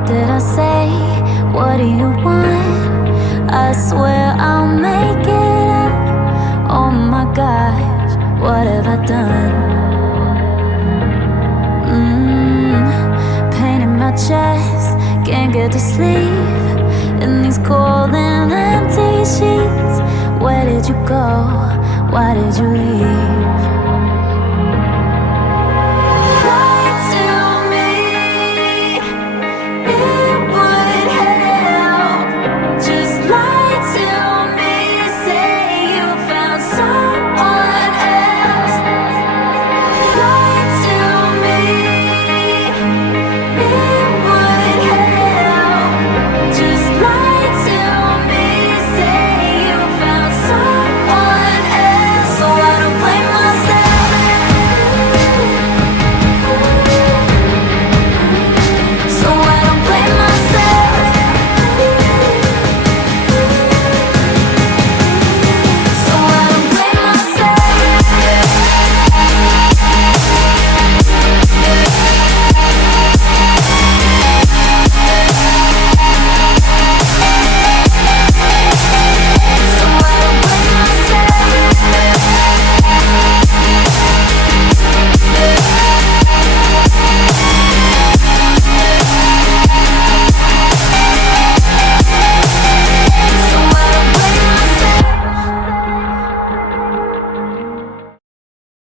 What did I say? What do you want? I swear I'll make it up. Oh my gosh, what have I done? Pain in my chest, can't get to sleep in these cold and empty sheets. Where did you go? Why did you leave?